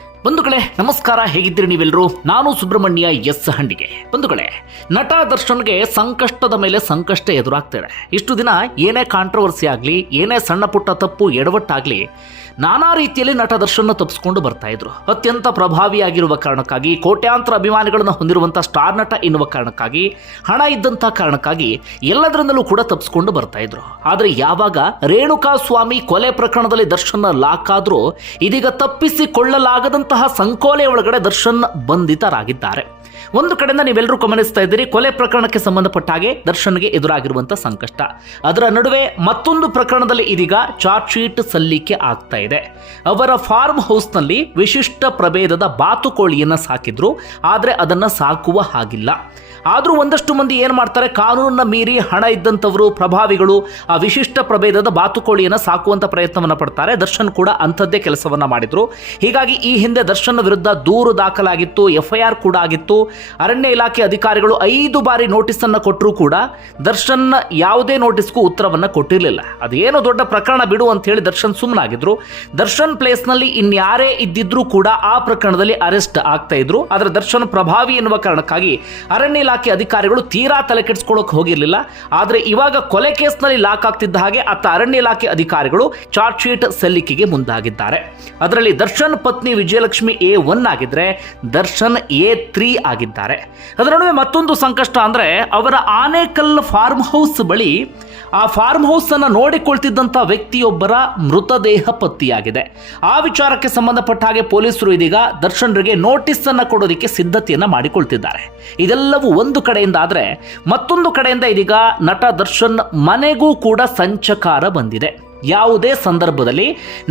ಬಂಧುಗಳೇ ನಮಸ್ಕಾರ, ಹೇಗಿದ್ದೀರಿ ನೀವೆಲ್ಲರೂ? ನಾನು ಸುಬ್ರಹ್ಮಣ್ಯ ಎಸ್ ಹಂಡಿಗೆ. ಬಂಧುಗಳೇ, ನಟ ದರ್ಶನ್ಗೆ ಸಂಕಷ್ಟದ ಮೇಲೆ ಸಂಕಷ್ಟ ಎದುರಾಗ್ತಿದೆ. ಇಷ್ಟು ದಿನ ಏನೇ ಕಾಂಟ್ರವರ್ಸಿ ಆಗಲಿ, ಏನೇ ಸಣ್ಣ ಪುಟ್ಟ ತಪ್ಪು ಎಡವಟ್ಟಾಗಲಿ, ನಾನಾ ರೀತಿಯಲ್ಲಿ ನಟ ದರ್ಶನ್ ತಪ್ಪಿಸ್ಕೊಂಡು ಬರ್ತಾ ಇದ್ರು. ಅತ್ಯಂತ ಪ್ರಭಾವಿಯಾಗಿರುವ ಕಾರಣಕ್ಕಾಗಿ, ಕೋಟ್ಯಾಂತರ ಅಭಿಮಾನಿಗಳನ್ನು ಹೊಂದಿರುವಂಥ ಸ್ಟಾರ್ ನಟ ಎನ್ನುವ ಕಾರಣಕ್ಕಾಗಿ, ಹಣ ಇದ್ದಂಥ ಕಾರಣಕ್ಕಾಗಿ ಎಲ್ಲದರಿಂದಲೂ ಕೂಡ ತಪ್ಪಿಸ್ಕೊಂಡು ಬರ್ತಾ ಇದ್ರು. ಆದರೆ ಯಾವಾಗ ರೇಣುಕಾ ಸ್ವಾಮಿ ಕೊಲೆ ಪ್ರಕರಣದಲ್ಲಿ ದರ್ಶನ್ ಲಾಕ್ ಆದ್ರೂ, ಇದೀಗ ತಪ್ಪಿಸಿಕೊಳ್ಳಲಾಗದಂತಹ ಸಂಕೋಲೆ ಒಳಗಡೆ ದರ್ಶನ್ ಬಂಧಿತರಾಗಿದ್ದಾರೆ. ಒಂದು ಕಡೆಯಿಂದ ನೀವೆಲ್ಲರೂ ಗಮನಿಸ್ತಾ ಇದ್ದೀರಿ, ಕೊಲೆ ಪ್ರಕರಣಕ್ಕೆ ಸಂಬಂಧಪಟ್ಟ ಹಾಗೆ ದರ್ಶನ್ಗೆ ಎದುರಾಗಿರುವಂತಹ ಸಂಕಷ್ಟ. ಅದರ ನಡುವೆ ಮತ್ತೊಂದು ಪ್ರಕರಣದಲ್ಲಿ ಇದೀಗ ಚಾರ್ಜ್ ಶೀಟ್ ಸಲ್ಲಿಕೆ ಆಗ್ತಾ ಇದೆ. ಅವರ ಫಾರ್ಮ್ ಹೌಸ್ನಲ್ಲಿ ವಿಶಿಷ್ಟ ಪ್ರಭೇದದ ಬಾತುಕೋಳಿಯನ್ನ ಸಾಕಿದ್ರು, ಆದರೆ ಅದನ್ನ ಸಾಕುವ ಹಾಗಿಲ್ಲ. ಆದರೂ ಒಂದಷ್ಟು ಮಂದಿ ಏನು ಮಾಡ್ತಾರೆ, ಕಾನೂನನ್ನ ಮೀರಿ ಹಣ ಇದ್ದಂಥವರು, ಪ್ರಭಾವಿಗಳು ಆ ವಿಶಿಷ್ಟ ಪ್ರಭೇದದ ಬಾತುಕೋಳಿಯನ್ನು ಸಾಕುವಂಥ ಪ್ರಯತ್ನವನ್ನು ಪಡ್ತಾರೆ. ದರ್ಶನ್ ಕೂಡ ಅಂಥದ್ದೇ ಕೆಲಸವನ್ನು ಮಾಡಿದರು. ಹೀಗಾಗಿ ಈ ಹಿಂದೆ ದರ್ಶನ್ ವಿರುದ್ಧ ದೂರು ದಾಖಲಾಗಿತ್ತು, FIR ಕೂಡ ಆಗಿತ್ತು. ಅರಣ್ಯ ಇಲಾಖೆ ಅಧಿಕಾರಿಗಳು 5 ಬಾರಿ ನೋಟಿಸನ್ನು ಕೊಟ್ಟರೂ ಕೂಡ ದರ್ಶನ್ ಯಾವುದೇ ನೋಟಿಸ್ಗೂ ಉತ್ತರವನ್ನು ಕೊಟ್ಟಿರಲಿಲ್ಲ. ಅದೇನು ದೊಡ್ಡ ಪ್ರಕರಣ ಬಿಡು ಅಂತ ಹೇಳಿ ದರ್ಶನ್ ಸುಮ್ಮನಾಗಿದ್ರು. ದರ್ಶನ್ ಪ್ಲೇಸ್ನಲ್ಲಿ ಇನ್ಯಾರೇ ಇದ್ದಿದ್ರೂ ಕೂಡ ಆ ಪ್ರಕರಣದಲ್ಲಿ ಅರೆಸ್ಟ್ ಆಗ್ತಾ ಇದ್ರು. ಆದರೆ ದರ್ಶನ್ ಪ್ರಭಾವಿ ಎನ್ನುವ ಕಾರಣಕ್ಕಾಗಿ ಅರಣ್ಯ ಇಲಾಖೆ ಅಧಿಕಾರಿಗಳು ತೀರಾ ತಲೆ ಕೆಡಿಸ್ಕೊಳ್ಳೋಕೆ ಹೋಗಿರಲಿಲ್ಲ. ಆದರೆ ಇವಾಗ ಕೊಲೆ ಕೇಸ್ನಲ್ಲಿ ಲಾಕ್ ಆಗ್ತಿದ್ದ ಹಾಗೆ ಅತ್ತ ಅರಣ್ಯ ಇಲಾಖೆ ಅಧಿಕಾರಿಗಳು ಚಾರ್ಜ್ ಶೀಟ್ ಸಲ್ಲಿಕೆಗೆ ಮುಂದಾಗಿದ್ದಾರೆ. ಅದರಲ್ಲಿ ದರ್ಶನ್ ಪತ್ನಿ ವಿಜಯಲಕ್ಷ್ಮಿ A1 ಆಗಿದ್ರೆ, ದರ್ಶನ್ A3 ಆಗಿದ್ದಾರೆ. ಅದರ ನಡುವೆ ಮತ್ತೊಂದು ಸಂಕಷ್ಟ ಅಂದ್ರೆ, ಅವರ ಆನೇಕಲ್ ಫಾರ್ಮ್ ಹೌಸ್ ಬಳಿ ಆ ಫಾರ್ಮ್ ಹೌಸ್ ಅನ್ನು ನೋಡಿಕೊಳ್ತಿದ್ದಂಥ ವ್ಯಕ್ತಿಯೊಬ್ಬರ ಮೃತದೇಹ ಪತ್ತೆಯಾಗಿದೆ. ಆ ವಿಚಾರಕ್ಕೆ ಸಂಬಂಧಪಟ್ಟ ಹಾಗೆ ಪೊಲೀಸರು ಇದೀಗ ದರ್ಶನ್ರಿಗೆ ನೋಟಿಸ್ ಅನ್ನು ಕೊಡೋದಕ್ಕೆ ಸಿದ್ಧತೆಯನ್ನ ಮಾಡಿಕೊಳ್ತಿದ್ದಾರೆ. ಇದೆಲ್ಲವೂ ಒಂದು ಕಡೆಯಿಂದ ಆದ್ರೆ, ಮತ್ತೊಂದು ಕಡೆಯಿಂದ ಇದೀಗ ನಟ ದರ್ಶನ್ ಮನೆಗೂ ಕೂಡ ಸಂಚಕಾರ ಬಂದಿದೆ. ಯಾವುದೇ ಸಂದರ್ಭದಲ್ಲಿ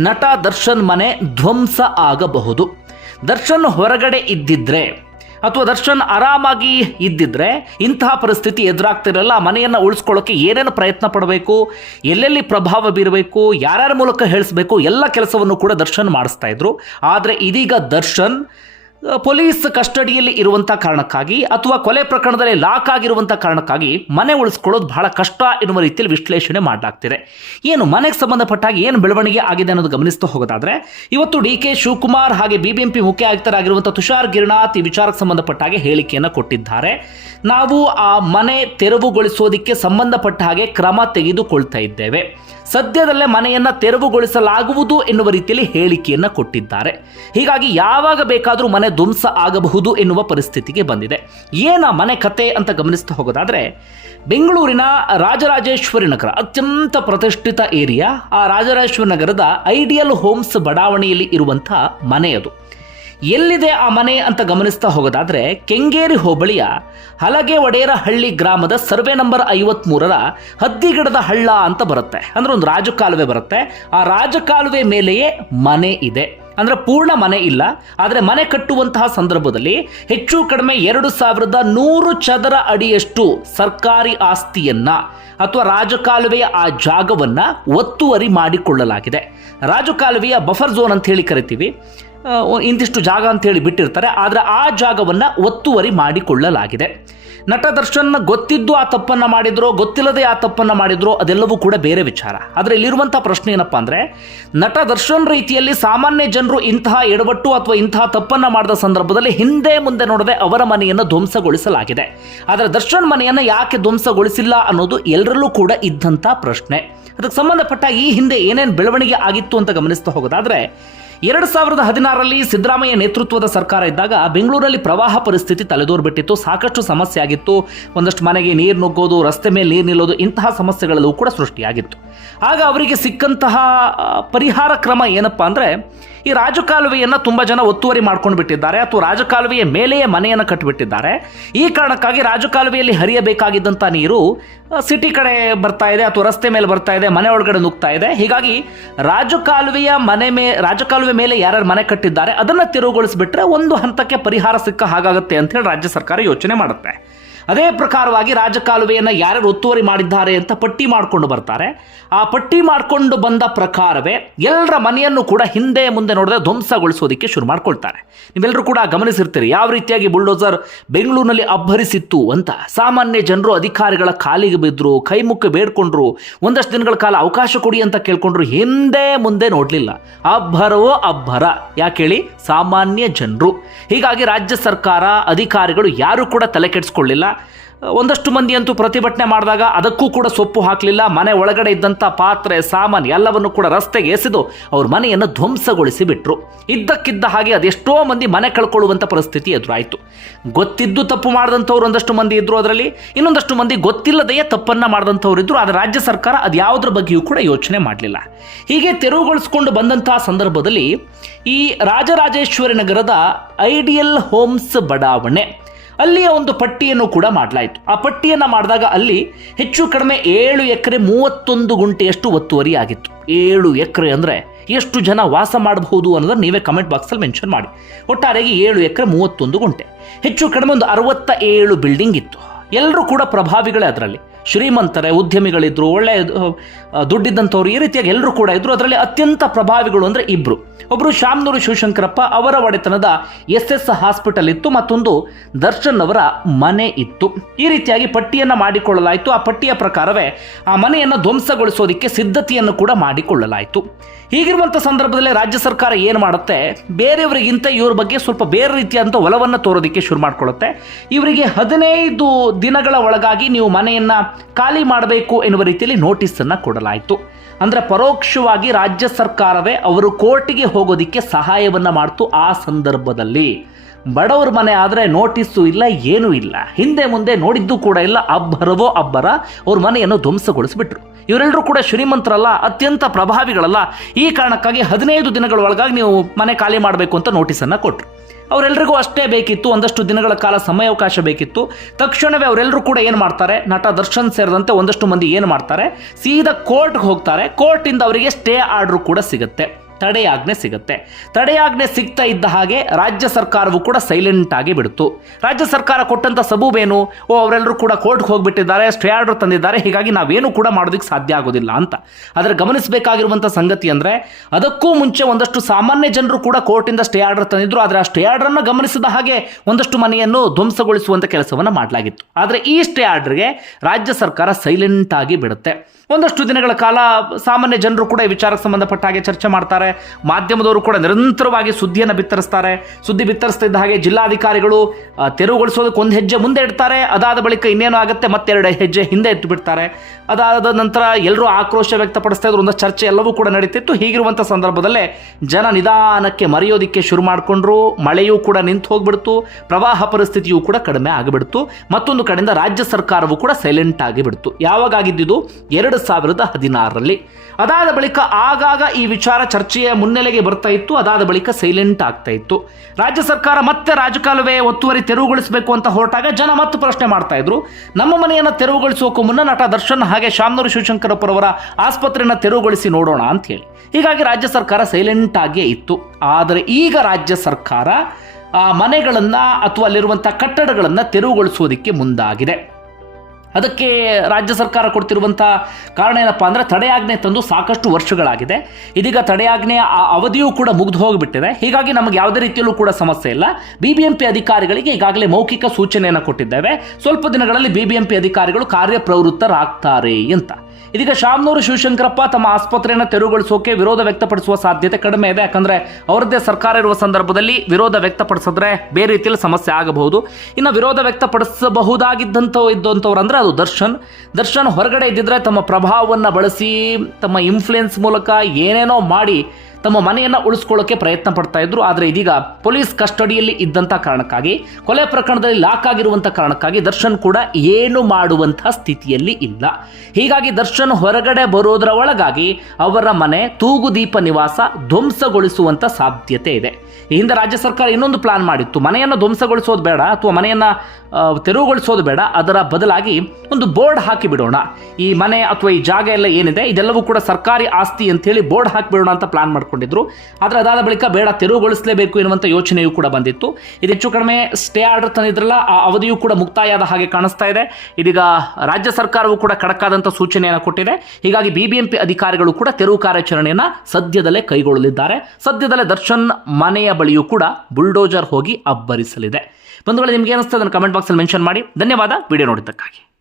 ನಟ ದರ್ಶನ್ ಮನೆ ಧ್ವಂಸ ಆಗಬಹುದು. ದರ್ಶನ್ ಹೊರಗಡೆ ಇದ್ದಿದ್ರೆ ಅಥವಾ ದರ್ಶನ್ ಆರಾಮಾಗಿ ಇದ್ದಿದ್ರೆ ಇಂತಹ ಪರಿಸ್ಥಿತಿ ಎದುರಾಗ್ತಿರಲ್ಲ. ಮನೆಯನ್ನು ಉಳಿಸ್ಕೊಳ್ಳೋಕೆ ಏನೇನು ಪ್ರಯತ್ನ ಪಡಬೇಕು, ಎಲ್ಲೆಲ್ಲಿ ಪ್ರಭಾವ ಬೀರಬೇಕು, ಯಾರ್ಯಾರ ಮೂಲಕ ಹೇಳಿಸ್ಬೇಕು, ಎಲ್ಲ ಕೆಲಸವನ್ನು ಕೂಡ ದರ್ಶನ್ ಮಾಡಿಸ್ತಾ ಇದ್ರು. ಆದರೆ ಇದೀಗ ದರ್ಶನ್ ಪೊಲೀಸ್ ಕಸ್ಟಡಿಯಲ್ಲಿ ಇರುವಂಥ ಕಾರಣಕ್ಕಾಗಿ ಅಥವಾ ಕೊಲೆ ಪ್ರಕರಣದಲ್ಲಿ ಲಾಕ್ ಆಗಿರುವಂಥ ಕಾರಣಕ್ಕಾಗಿ ಮನೆ ಉಳಿಸ್ಕೊಳ್ಳೋದು ಬಹಳ ಕಷ್ಟ ಎನ್ನುವ ರೀತಿಯಲ್ಲಿ ವಿಶ್ಲೇಷಣೆ ಮಾಡಲಾಗ್ತಿದೆ. ಏನು ಮನೆಗೆ ಸಂಬಂಧಪಟ್ಟಾಗಿ ಏನು ಬೆಳವಣಿಗೆ ಆಗಿದೆ ಅನ್ನೋದು ಗಮನಿಸ್ತಾ ಹೋಗೋದಾದ್ರೆ, ಇವತ್ತು DK ಶಿವಕುಮಾರ್ ಹಾಗೆ BBMP ಮುಖ್ಯ ಆಯುಕ್ತರಾಗಿರುವಂಥ ತುಷಾರ್ ಗಿರ್ನಾಥ್ ಈ ವಿಚಾರಕ್ಕೆ ಸಂಬಂಧಪಟ್ಟ ಹಾಗೆ ಹೇಳಿಕೆಯನ್ನು ಕೊಟ್ಟಿದ್ದಾರೆ. ನಾವು ಆ ಮನೆ ತೆರವುಗೊಳಿಸೋದಕ್ಕೆ ಸಂಬಂಧಪಟ್ಟ ಹಾಗೆ ಕ್ರಮ ತೆಗೆದುಕೊಳ್ತಾ ಇದ್ದೇವೆ, ಸದ್ಯದಲ್ಲೇ ಮನೆಯನ್ನು ತೆರವುಗೊಳಿಸಲಾಗುವುದು ಎನ್ನುವ ರೀತಿಯಲ್ಲಿ ಹೇಳಿಕೆಯನ್ನು ಕೊಟ್ಟಿದ್ದಾರೆ. ಹೀಗಾಗಿ ಯಾವಾಗ ಬೇಕಾದರೂ ಮನೆ ಧ್ವಂಸ ಆಗಬಹುದು ಎನ್ನುವ ಪರಿಸ್ಥಿತಿಗೆ ಬಂದಿದೆ. ಏನ ಮನೆ ಕತೆ ಅಂತ ಗಮನಿಸ್ತಾ ಹೋಗೋದಾದ್ರೆ, ಬೆಂಗಳೂರಿನ ರಾಜರಾಜೇಶ್ವರಿ ನಗರ ಅತ್ಯಂತ ಪ್ರತಿಷ್ಠಿತ ಏರಿಯಾ. ಆ ರಾಜರಾಜೇಶ್ವರಿ ನಗರದ ಐಡಿಯಲ್ ಹೋಮ್ಸ್ ಬಡಾವಣೆಯಲ್ಲಿ ಇರುವಂಥ ಮನೆ ಅದು. ಎಲ್ಲಿದೆ ಆ ಮನೆ ಅಂತ ಗಮನಿಸ್ತಾ ಹೋಗೋದಾದ್ರೆ, ಕೆಂಗೇರಿ ಹೋಬಳಿಯ ಹಲಗೆ ಒಡೆಯರಹಳ್ಳಿ ಗ್ರಾಮದ ಸರ್ವೆ ನಂಬರ್ 53ರ ಹದ್ದಿಗಿಡದ ಹಳ್ಳ ಅಂತ ಬರುತ್ತೆ. ಅಂದ್ರೆ ಒಂದು ರಾಜಕಾಲುವೆ ಬರುತ್ತೆ. ಆ ರಾಜಕಾಲುವೆ ಮೇಲೆಯೇ ಮನೆ ಇದೆ. ಅಂದ್ರೆ ಪೂರ್ಣ ಮನೆ ಇಲ್ಲ, ಆದರೆ ಮನೆ ಕಟ್ಟುವಂತಹ ಸಂದರ್ಭದಲ್ಲಿ ಹೆಚ್ಚು ಕಡಿಮೆ 2100 ಚದರ ಅಡಿಯಷ್ಟು ಸರ್ಕಾರಿ ಆಸ್ತಿಯನ್ನ ಅಥವಾ ರಾಜಕಾಲುವೆಯ ಆ ಜಾಗವನ್ನ ಒತ್ತುವರಿ ಮಾಡಿಕೊಳ್ಳಲಾಗಿದೆ. ರಾಜಕಾಲುವೆಯ ಬಫರ್ ಝೋನ್ ಅಂತ ಹೇಳಿ ಕರಿತೀವಿ, ಇಂತಿಷ್ಟು ಜಾಗ ಅಂತ ಹೇಳಿ ಬಿಟ್ಟಿರ್ತಾರೆ, ಆದರೆ ಆ ಜಾಗವನ್ನು ಒತ್ತುವರಿ ಮಾಡಿಕೊಳ್ಳಲಾಗಿದೆ. ನಟ ದರ್ಶನ್ ಗೊತ್ತಿದ್ದು ಆ ತಪ್ಪನ್ನು ಮಾಡಿದ್ರೋ, ಗೊತ್ತಿಲ್ಲದೆ ಆ ತಪ್ಪನ್ನು ಮಾಡಿದ್ರೋ, ಅದೆಲ್ಲವೂ ಕೂಡ ಬೇರೆ ವಿಚಾರ. ಆದರೆ ಇಲ್ಲಿರುವಂಥ ಪ್ರಶ್ನೆ ಏನಪ್ಪಾ ಅಂದರೆ, ನಟ ದರ್ಶನ್ ರೀತಿಯಲ್ಲಿ ಸಾಮಾನ್ಯ ಜನರು ಇಂತಹ ಎಡವಟ್ಟು ಅಥವಾ ಇಂತಹ ತಪ್ಪನ್ನು ಮಾಡಿದ ಸಂದರ್ಭದಲ್ಲಿ ಹಿಂದೆ ಮುಂದೆ ನೋಡದೆ ಅವರ ಮನೆಯನ್ನು ಧ್ವಂಸಗೊಳಿಸಲಾಗಿದೆ. ಆದರೆ ದರ್ಶನ್ ಮನೆಯನ್ನು ಯಾಕೆ ಧ್ವಂಸಗೊಳಿಸಿಲ್ಲ ಅನ್ನೋದು ಎಲ್ಲರಲ್ಲೂ ಕೂಡ ಇದ್ದಂಥ ಪ್ರಶ್ನೆ. ಅದಕ್ಕೆ ಸಂಬಂಧಪಟ್ಟ ಈ ಹಿಂದೆ ಏನೇನು ಬೆಳವಣಿಗೆ ಆಗಿತ್ತು ಅಂತ ಗಮನಿಸ್ತಾ ಹೋಗೋದಾದ್ರೆ, 2016ರಲ್ಲಿ ಸಿದ್ದರಾಮಯ್ಯ ನೇತೃತ್ವದ ಸರ್ಕಾರ ಇದ್ದಾಗ ಬೆಂಗಳೂರಲ್ಲಿ ಪ್ರವಾಹ ಪರಿಸ್ಥಿತಿ ತಲೆದೋರ್ಬಿಟ್ಟಿತ್ತು. ಸಾಕಷ್ಟು ಸಮಸ್ಯೆ ಆಗಿತ್ತು. ಒಂದಷ್ಟು ಮನೆಗೆ ನೀರು ನುಗ್ಗೋದು, ರಸ್ತೆ ಮೇಲೆ ನೀರು ನಿಲ್ಲೋದು, ಇಂತಹ ಸಮಸ್ಯೆಗಳಲ್ಲೂ ಕೂಡ ಸೃಷ್ಟಿಯಾಗಿತ್ತು. ಆಗ ಅವರಿಗೆ ಸಿಕ್ಕಂತಹ ಪರಿಹಾರ ಕ್ರಮ ಏನಪ್ಪಾ ಅಂದರೆ, ಈ ರಾಜಕಾಲುವೆಯನ್ನು ತುಂಬ ಜನ ಒತ್ತುವರಿ ಮಾಡ್ಕೊಂಡು ಬಿಟ್ಟಿದ್ದಾರೆ ಅಥವಾ ರಾಜಕಾಲುವೆಯ ಮೇಲೆಯೇ ಮನೆಯನ್ನು ಕಟ್ಟಿಬಿಟ್ಟಿದ್ದಾರೆ. ಈ ಕಾರಣಕ್ಕಾಗಿ ರಾಜಕಾಲುವೆಯಲ್ಲಿ ಹರಿಯಬೇಕಾಗಿದ್ದಂಥ ನೀರು ಸಿಟಿ ಕಡೆ ಬರ್ತಾ ಇದೆ ಅಥವಾ ರಸ್ತೆ ಮೇಲೆ ಬರ್ತಾ ಇದೆ, ಮನೆ ಒಳಗಡೆ ನುಗ್ತಾ ಇದೆ. ಹೀಗಾಗಿ ರಾಜಕಾಲುವೆ ಮೇಲೆ ಯಾರ್ಯಾರು ಮನೆ ಕಟ್ಟಿದ್ದಾರೆ ಅದನ್ನು ತೆರವುಗೊಳಿಸಿಬಿಟ್ರೆ ಒಂದು ಹಂತಕ್ಕೆ ಪರಿಹಾರ ಸಿಕ್ಕ ಹಾಗಾಗುತ್ತೆ ಅಂತ ಹೇಳಿ ರಾಜ್ಯ ಸರ್ಕಾರ ಯೋಚನೆ ಮಾಡುತ್ತೆ. ಅದೇ ಪ್ರಕಾರವಾಗಿ ರಾಜಕಾಲುವೆಯನ್ನು ಯಾರ್ಯಾರು ಒತ್ತುವರಿ ಮಾಡಿದ್ದಾರೆ ಅಂತ ಪಟ್ಟಿ ಮಾಡಿಕೊಂಡು ಬರ್ತಾರೆ. ಆ ಪಟ್ಟಿ ಮಾಡಿಕೊಂಡು ಬಂದ ಪ್ರಕಾರವೇ ಎಲ್ಲರ ಮನೆಯನ್ನು ಕೂಡ ಹಿಂದೆ ಮುಂದೆ ನೋಡಿದ್ರೆ ಧ್ವಂಸಗೊಳಿಸೋದಕ್ಕೆ ಶುರು ಮಾಡ್ಕೊಳ್ತಾರೆ. ನೀವೆಲ್ಲರೂ ಕೂಡ ಗಮನಿಸಿರ್ತೀರಿ ಯಾವ ರೀತಿಯಾಗಿ ಬುಲ್ಡೋಸರ್ ಬೆಂಗಳೂರಿನಲ್ಲಿ ಅಬ್ಬರಿಸಿತ್ತು ಅಂತ. ಸಾಮಾನ್ಯ ಜನರು ಅಧಿಕಾರಿಗಳ ಕಾಲಿಗೆ ಬಿದ್ದರು, ಕೈ ಮುಕ್ಕೆ ಬೇಡ್ಕೊಂಡ್ರು, ಒಂದಷ್ಟು ದಿನಗಳ ಕಾಲ ಅವಕಾಶ ಕೊಡಿ ಅಂತ ಕೇಳ್ಕೊಂಡ್ರು, ಹಿಂದೆ ಮುಂದೆ ನೋಡಲಿಲ್ಲ. ಅಬ್ಬರವೋ ಅಬ್ಬರ. ಯಾಕೆ ಹೇಳಿ? ಸಾಮಾನ್ಯ ಜನರು. ಹೀಗಾಗಿ ರಾಜ್ಯ ಸರ್ಕಾರ ಅಧಿಕಾರಿಗಳು ಯಾರು ಕೂಡ ತಲೆ ಕೆಡಿಸ್ಕೊಳ್ಳಿಲ್ಲ. ಒಂದಷ್ಟು ಮಂದಿ ಅಂತೂ ಪ್ರತಿಭಟನೆ ಮಾಡಿದಾಗ ಅದಕ್ಕೂ ಕೂಡ ಸೊಪ್ಪು ಹಾಕಲಿಲ್ಲ. ಮನೆ ಒಳಗಡೆ ಇದ್ದಂಥ ಪಾತ್ರೆ ಸಾಮಾನು ಎಲ್ಲವನ್ನು ಕೂಡ ರಸ್ತೆಗೆ ಎಸೆದು ಅವ್ರ ಮನೆಯನ್ನು ಧ್ವಂಸಗೊಳಿಸಿ ಬಿಟ್ರು. ಇದ್ದಕ್ಕಿದ್ದ ಹಾಗೆ ಅದೆಷ್ಟೋ ಮಂದಿ ಮನೆ ಕಳ್ಕೊಳ್ಳುವಂಥ ಪರಿಸ್ಥಿತಿ ಎದುರಾಯಿತು. ಗೊತ್ತಿದ್ದು ತಪ್ಪು ಮಾಡಿದಂಥವ್ರು ಒಂದಷ್ಟು ಮಂದಿ ಇದ್ರು, ಅದರಲ್ಲಿ ಇನ್ನೊಂದಷ್ಟು ಮಂದಿ ಗೊತ್ತಿಲ್ಲದೆಯೇ ತಪ್ಪನ್ನು ಮಾಡಿದಂಥವ್ರು ಇದ್ರು. ಆದರೆ ರಾಜ್ಯ ಸರ್ಕಾರ ಅದು ಯಾವುದ್ರ ಬಗ್ಗೆಯೂ ಕೂಡ ಯೋಚನೆ ಮಾಡಲಿಲ್ಲ. ಹೀಗೆ ತೆರವುಗೊಳಿಸ್ಕೊಂಡು ಬಂದಂತಹ ಸಂದರ್ಭದಲ್ಲಿ ಈ ರಾಜರಾಜೇಶ್ವರಿ ನಗರದ ಐಡಿಯಲ್ ಹೋಮ್ಸ್ ಬಡಾವಣೆ ಅಲ್ಲಿಯ ಒಂದು ಪಟ್ಟಿಯನ್ನು ಕೂಡ ಮಾಡಲಾಯಿತು. ಆ ಪಟ್ಟಿಯನ್ನು ಮಾಡಿದಾಗ ಅಲ್ಲಿ ಹೆಚ್ಚು ಕಡಿಮೆ 7 ಎಕರೆ 31 ಗುಂಟೆಯಷ್ಟು ಒತ್ತುವರಿ ಆಗಿತ್ತು. 7 ಎಕರೆ ಅಂದರೆ ಎಷ್ಟು ಜನ ವಾಸ ಮಾಡಬಹುದು ಅನ್ನೋದನ್ನು ನೀವೇ ಕಮೆಂಟ್ ಬಾಕ್ಸಲ್ಲಿ ಮೆನ್ಷನ್ ಮಾಡಿ. ಒಟ್ಟಾರೆಯಾಗಿ 7 ಎಕರೆ 31 ಗುಂಟೆ, ಹೆಚ್ಚು ಕಡಿಮೆ ಒಂದು 67 ಬಿಲ್ಡಿಂಗ್ ಇತ್ತು. ಎಲ್ಲರೂ ಕೂಡ ಪ್ರಭಾವಿಗಳೇ ಅದರಲ್ಲಿ. ಶ್ರೀಮಂತರೇ, ಉದ್ಯಮಿಗಳಿದ್ರು, ಒಳ್ಳೆ ದುಡ್ಡಿದ್ದಂಥವ್ರು, ಈ ರೀತಿಯಾಗಿ ಎಲ್ಲರೂ ಕೂಡ ಇದ್ರು. ಅದರಲ್ಲಿ ಅತ್ಯಂತ ಪ್ರಭಾವಿಗಳು ಅಂದರೆ ಇಬ್ಬರು. ಒಬ್ಬರು ಶಾಮನೂರು ಶಿವಶಂಕರಪ್ಪ, ಅವರ ಒಡೆತನದ SS ಹಾಸ್ಪಿಟಲ್ ಇತ್ತು. ಮತ್ತೊಂದು ದರ್ಶನ್ ಅವರ ಮನೆ ಇತ್ತು. ಈ ರೀತಿಯಾಗಿ ಪಟ್ಟಿಯನ್ನು ಮಾಡಿಕೊಳ್ಳಲಾಯಿತು. ಆ ಪಟ್ಟಿಯ ಪ್ರಕಾರವೇ ಆ ಮನೆಯನ್ನು ಧ್ವಂಸಗೊಳಿಸೋದಕ್ಕೆ ಸಿದ್ಧತೆಯನ್ನು ಕೂಡ ಮಾಡಿಕೊಳ್ಳಲಾಯಿತು. ಹೀಗಿರುವಂಥ ಸಂದರ್ಭದಲ್ಲಿ ರಾಜ್ಯ ಸರ್ಕಾರ ಏನು ಮಾಡುತ್ತೆ, ಬೇರೆಯವರಿಗಿಂತ ಇವ್ರ ಬಗ್ಗೆ ಸ್ವಲ್ಪ ಬೇರೆ ರೀತಿಯಾದಂಥ ಒಲವನ್ನು ತೋರೋದಕ್ಕೆ ಶುರು ಮಾಡಿಕೊಳ್ಳುತ್ತೆ. ಇವರಿಗೆ 15 ದಿನಗಳ ಒಳಗಾಗಿ ನೀವು ಮನೆಯನ್ನು ಖಾಲಿ ಮಾಡಬೇಕು ಎನ್ನುವ ರೀತಿಯಲ್ಲಿ ನೋಟಿಸನ್ನು ಕೊಡಲಾಯಿತು. ಅಂದರೆ ಪರೋಕ್ಷವಾಗಿ ರಾಜ್ಯ ಸರ್ಕಾರವೇ ಅವರು ಕೋರ್ಟಿಗೆ ಹೋಗೋದಕ್ಕೆ ಸಹಾಯವನ್ನು ಮಾಡ್ತು. ಆ ಸಂದರ್ಭದಲ್ಲಿ ಬಡವ್ರ ಮನೆ ಆದರೆ ನೋಟಿಸು ಇಲ್ಲ, ಏನೂ ಇಲ್ಲ, ಹಿಂದೆ ಮುಂದೆ ನೋಡಿದ್ದು ಕೂಡ ಇಲ್ಲ. ಅಬ್ಬರವೋ ಅಬ್ಬರ ಅವ್ರ ಮನೆಯನ್ನು ಧ್ವಂಸಗೊಳಿಸಿಬಿಟ್ರು. ಇವರೆಲ್ಲರೂ ಕೂಡ ಶ್ರೀಮಂತರಲ್ಲ, ಅತ್ಯಂತ ಪ್ರಭಾವಿಗಳಲ್ಲ. ಈ ಕಾರಣಕ್ಕಾಗಿ 15 ದಿನಗಳ ಒಳಗಾಗಿ ನೀವು ಮನೆ ಖಾಲಿ ಮಾಡಬೇಕು ಅಂತ ನೋಟಿಸನ್ನು ಕೊಟ್ಟರು. ಅವರೆಲ್ಲರಿಗೂ ಅಷ್ಟೇ ಬೇಕಿತ್ತು, ಒಂದಷ್ಟು ದಿನಗಳ ಕಾಲ ಸಮಯಾವಕಾಶ ಬೇಕಿತ್ತು. ತಕ್ಷಣವೇ ಅವರೆಲ್ಲರೂ ಕೂಡ ಏನು ಮಾಡ್ತಾರೆ, ನಟ ದರ್ಶನ್ ಸೇರಿದಂತೆ ಒಂದಷ್ಟು ಮಂದಿ ಏನು ಮಾಡ್ತಾರೆ, ಸೀದಾ ಕೋರ್ಟ್ಗೆ ಹೋಗ್ತಾರೆ. ಕೋರ್ಟಿಂದ ಅವರಿಗೆ ಸ್ಟೇ ಆರ್ಡರ್ ಕೂಡ ಸಿಗುತ್ತೆ, ತಡೆಯಾಜ್ಞೆ ಸಿಗುತ್ತೆ. ತಡೆಯಾಜ್ಞೆ ಸಿಗ್ತಾ ಇದ್ದ ಹಾಗೆ ರಾಜ್ಯ ಸರ್ಕಾರವು ಕೂಡ ಸೈಲೆಂಟ್ ಆಗಿ ಬಿಡ್ತು. ರಾಜ್ಯ ಸರ್ಕಾರ ಕೊಟ್ಟಂತ ಸಬೂಬೇನು, ಅವರೆಲ್ಲರೂ ಕೂಡ ಕೋರ್ಟ್ಗೆ ಹೋಗ್ಬಿಟ್ಟಿದ್ದಾರೆ, ಸ್ಟೇ ಆರ್ಡರ್ ತಂದಿದ್ದಾರೆ, ಹೀಗಾಗಿ ನಾವೇನು ಕೂಡ ಮಾಡೋದಕ್ಕೆ ಸಾಧ್ಯ ಆಗೋದಿಲ್ಲ ಅಂತ. ಆದರೆ ಗಮನಿಸಬೇಕಾಗಿರುವಂಥ ಸಂಗತಿ ಅಂದರೆ ಅದಕ್ಕೂ ಮುಂಚೆ ಒಂದಷ್ಟು ಸಾಮಾನ್ಯ ಜನರು ಕೂಡ ಕೋರ್ಟಿಂದ ಸ್ಟೇ ಆರ್ಡರ್ ತಂದಿದ್ರು. ಆದರೆ ಆ ಸ್ಟೇ ಆರ್ಡರನ್ನು ಗಮನಿಸಿದ ಹಾಗೆ ಒಂದಷ್ಟು ಮನೆಯನ್ನು ಧ್ವಂಸಗೊಳಿಸುವಂಥ ಕೆಲಸವನ್ನು ಮಾಡಲಾಗಿತ್ತು. ಆದರೆ ಈ ಸ್ಟೇ ಆರ್ಡರ್ಗೆ ರಾಜ್ಯ ಸರ್ಕಾರ ಸೈಲೆಂಟ್ ಆಗಿ ಬಿಡುತ್ತೆ. ಒಂದಷ್ಟು ದಿನಗಳ ಕಾಲ ಸಾಮಾನ್ಯ ಜನರು ಕೂಡ ಈ ವಿಚಾರಕ್ಕೆ ಸಂಬಂಧಪಟ್ಟ ಹಾಗೆ ಚರ್ಚೆ ಮಾಡ್ತಾರೆ. ಮಾಧ್ಯಮದವರು ಕೂಡ ನಿರಂತರವಾಗಿ ಸುದ್ದಿಯನ್ನು ಬಿತ್ತರಿಸ್ತಾರೆ. ಸುದ್ದಿ ಬಿತ್ತರಿಸ್ತಿದ್ದ ಹಾಗೆ ಜಿಲ್ಲಾಧಿಕಾರಿಗಳು ತೆರವುಗೊಳಿಸೋದಕ್ಕೆ ಒಂದು ಹೆಜ್ಜೆ ಮುಂದೆ ಇಡ್ತಾರೆ. ಅದಾದ ಬಳಿಕ ಇನ್ನೇನು ಆಗುತ್ತೆ, ಮತ್ತೆರಡು ಹೆಜ್ಜೆ ಹಿಂದೆ ಇಟ್ಟು ಬಿಡ್ತಾರೆ. ಅದಾದ ನಂತರ ಎಲ್ಲರೂ ಆಕ್ರೋಶ ವ್ಯಕ್ತಪಡಿಸ್ತಾ ಇದ್ರು, ಒಂದು ಚರ್ಚೆ ಎಲ್ಲವೂ ಕೂಡ ನಡೀತಿತ್ತು. ಹೀಗಿರುವಂಥ ಸಂದರ್ಭದಲ್ಲೇ ಜನ ನಿಧಾನಕ್ಕೆ ಮರೆಯೋದಿಕ್ಕೆ ಶುರು ಮಾಡಿಕೊಂಡ್ರು. ಮಳೆಯೂ ಕೂಡ ನಿಂತು ಹೋಗ್ಬಿಡ್ತು, ಪ್ರವಾಹ ಪರಿಸ್ಥಿತಿಯೂ ಕೂಡ ಕಡಿಮೆ ಆಗಿಬಿಡ್ತು. ಮತ್ತೊಂದು ಕಡೆಯಿಂದ ರಾಜ್ಯ ಸರ್ಕಾರವೂ ಕೂಡ ಸೈಲೆಂಟ್ ಆಗಿಬಿಡ್ತು. ಯಾವಾಗಾಗಿದ್ದು 2016ರಲ್ಲಿ. ಅದಾದ ಬಳಿಕ ಆಗಾಗ ಈ ವಿಚಾರ ಚರ್ಚೆಯ ಮುನ್ನೆಲೆಗೆ ಬರ್ತಾ ಇತ್ತು. ಅದಾದ ಬಳಿಕ ಸೈಲೆಂಟ್ ಆಗ್ತಾ ಇತ್ತು. ರಾಜ್ಯ ಸರ್ಕಾರ ಮತ್ತೆ ರಾಜಕಾಲುವೆ ಒತ್ತುವರಿ ತೆರವುಗೊಳಿಸಬೇಕು ಅಂತ ಹೊರಟಾಗ ಜನ ಮತ್ತೆ ಪ್ರಶ್ನೆ ಮಾಡ್ತಾ ಇದ್ರು, ನಮ್ಮ ಮನೆಯನ್ನು ತೆರವುಗೊಳಿಸೋಕೆ ಮುನ್ನ ನಟ ದರ್ಶನ್ ಹಾಗೆ ಶಾಮನೂರು ಶಿವಶಂಕರಪ್ಪರವರ ಆಸ್ಪತ್ರೆಯನ್ನು ತೆರವುಗೊಳಿಸಿ ನೋಡೋಣ ಅಂತ ಹೇಳಿ. ಹೀಗಾಗಿ ರಾಜ್ಯ ಸರ್ಕಾರ ಸೈಲೆಂಟ್ ಆಗೇ ಇತ್ತು. ಆದರೆ ಈಗ ರಾಜ್ಯ ಸರ್ಕಾರ ಆ ಮನೆಗಳನ್ನು ಅಥವಾ ಅಲ್ಲಿರುವಂಥ ಕಟ್ಟಡಗಳನ್ನು ತೆರವುಗೊಳಿಸೋದಕ್ಕೆ ಮುಂದಾಗಿದೆ. ಅದಕ್ಕೆ ರಾಜ್ಯ ಸರ್ಕಾರ ಕೊಡ್ತಿರುವಂಥ ಕಾರಣ ಏನಪ್ಪ ಅಂದರೆ ತಡೆಯಾಜ್ಞೆ ತಂದು ಸಾಕಷ್ಟು ವರ್ಷಗಳಾಗಿದೆ. ಇದೀಗ ತಡೆಯಾಜ್ಞೆಯ ಅವಧಿಯೂ ಕೂಡ ಮುಗಿದು ಹೋಗಿಬಿಟ್ಟಿದೆ. ಹೀಗಾಗಿ ನಮಗೆ ಯಾವುದೇ ರೀತಿಯಲ್ಲೂ ಕೂಡ ಸಮಸ್ಯೆ ಇಲ್ಲ. BBMP ಅಧಿಕಾರಿಗಳಿಗೆ ಈಗಾಗಲೇ ಮೌಖಿಕ ಸೂಚನೆಯನ್ನು ಕೊಟ್ಟಿದ್ದೇವೆ, ಸ್ವಲ್ಪ ದಿನಗಳಲ್ಲಿ BBMP ಅಧಿಕಾರಿಗಳು ಕಾರ್ಯಪ್ರವೃತ್ತರಾಗ್ತಾರೆ ಅಂತ. ಇದೀಗ ಶಾಮನೂರು ಶಿವಶಂಕರಪ್ಪ ತಮ್ಮ ಆಸ್ಪತ್ರೆಯನ್ನು ತೆರವುಗೊಳಿಸೋಕೆ ವಿರೋಧ ವ್ಯಕ್ತಪಡಿಸುವ ಸಾಧ್ಯತೆ ಕಡಿಮೆ ಇದೆ. ಯಾಕಂದರೆ ಅವರದ್ದೇ ಸರ್ಕಾರ ಇರುವ ಸಂದರ್ಭದಲ್ಲಿ ವಿರೋಧ ವ್ಯಕ್ತಪಡಿಸಿದ್ರೆ ಬೇರೆ ರೀತಿಯಲ್ಲಿ ಸಮಸ್ಯೆ ಆಗಬಹುದು. ಇನ್ನು ವಿರೋಧ ವ್ಯಕ್ತಪಡಿಸಬಹುದಾಗಿದ್ದಂಥವ್ರು ಅಂದರೆ ಅದು ದರ್ಶನ್ ಹೊರಗಡೆ ಇದ್ದಿದ್ರೆ ತಮ್ಮ ಪ್ರಭಾವವನ್ನು ಬಳಸಿ, ತಮ್ಮ ಇನ್ಫ್ಲುಯೆನ್ಸ್ ಮೂಲಕ ಏನೇನೋ ಮಾಡಿ ತಮ್ಮ ಮನೆಯನ್ನು ಉಳಿಸ್ಕೊಳ್ಳೋಕೆ ಪ್ರಯತ್ನ ಪಡ್ತಾ ಇದ್ರು. ಆದರೆ ಇದೀಗ ಪೊಲೀಸ್ ಕಸ್ಟಡಿಯಲ್ಲಿ ಇದ್ದಂಥ ಕಾರಣಕ್ಕಾಗಿ, ಕೊಲೆ ಪ್ರಕರಣದಲ್ಲಿ ಲಾಕ್ ಆಗಿರುವಂಥ ಕಾರಣಕ್ಕಾಗಿ ದರ್ಶನ್ ಕೂಡ ಏನು ಮಾಡುವಂಥ ಸ್ಥಿತಿಯಲ್ಲಿ ಇಲ್ಲ. ಹೀಗಾಗಿ ದರ್ಶನ್ ಹೊರಗಡೆ ಬರೋದರ ಒಳಗಾಗಿ ಅವರ ಮನೆ ತೂಗುದೀಪ ನಿವಾಸ ಧ್ವಂಸಗೊಳಿಸುವಂಥ ಸಾಧ್ಯತೆ ಇದೆ. ಈ ಹಿಂದೆ ರಾಜ್ಯ ಸರ್ಕಾರ ಇನ್ನೊಂದು ಪ್ಲಾನ್ ಮಾಡಿತ್ತು, ಮನೆಯನ್ನು ಧ್ವಂಸಗೊಳಿಸೋದು ಬೇಡ ಅಥವಾ ಮನೆಯನ್ನು ತೆರವುಗೊಳಿಸೋದು ಬೇಡ, ಅದರ ಬದಲಾಗಿ ಒಂದು ಬೋರ್ಡ್ ಹಾಕಿ ಬಿಡೋಣ. ಈ ಮನೆ ಅಥವಾ ಈ ಜಾಗ ಎಲ್ಲ ಏನಿದೆ ಇದೆಲ್ಲವೂ ಕೂಡ ಸರ್ಕಾರಿ ಆಸ್ತಿ ಅಂತೇಳಿ ಬೋರ್ಡ್ ಹಾಕಿಬಿಡೋಣ ಅಂತ ಪ್ಲಾನ್ ಮಾಡ್ಕೊಂಡು ಮಾಡ್ಕೊಂಡಿದ್ರು. ಆದರೆ ಅದಾದ ಬಳಿಕ ಬೇಡ, ತೆರವುಗೊಳಿಸಲೇಬೇಕು ಎನ್ನುವಂಥ ಯೋಚನೆಯೂ ಕೂಡ ಬಂದಿತ್ತು. ಇದು ಹೆಚ್ಚು ಕಡಿಮೆ ಸ್ಟೇ ಆರ್ಡರ್ ತಂದಿದ್ರಲ್ಲ, ಆ ಅವಧಿಯೂ ಕೂಡ ಮುಕ್ತಾಯ ಆದ ಹಾಗೆ ಕಾಣಿಸ್ತಾ ಇದೆ. ಇದೀಗ ರಾಜ್ಯ ಸರ್ಕಾರವು ಕೂಡ ಖಡಕ್ಕಾದಂಥ ಸೂಚನೆಯನ್ನು ಕೊಟ್ಟಿದೆ. ಹೀಗಾಗಿ ಬಿಬಿಎಂಪಿ ಅಧಿಕಾರಿಗಳು ಕೂಡ ತೆರವು ಕಾರ್ಯಾಚರಣೆಯನ್ನು ಸದ್ಯದಲ್ಲೇ ಕೈಗೊಳ್ಳಲಿದ್ದಾರೆ. ಸದ್ಯದಲ್ಲೇ ದರ್ಶನ್ ಮನೆಯ ಬಳಿಯೂ ಕೂಡ ಬುಲ್ಡೋಜರ್ ಹೋಗಿ ಅಬ್ಬರಿಸಲಿದೆ. ಬಂಧುಗಳೇ, ನಿಮ್ಗೆ ಏನಿಸ್ತದೆ ಅದನ್ನು ಕಮೆಂಟ್ ಬಾಕ್ಸಲ್ಲಿ ಮೆನ್ಷನ್ ಮಾಡಿ. ಧನ್ಯವಾದ ವಿಡಿಯೋ ನೋಡಿದ್ದಕ್ಕಾಗಿ.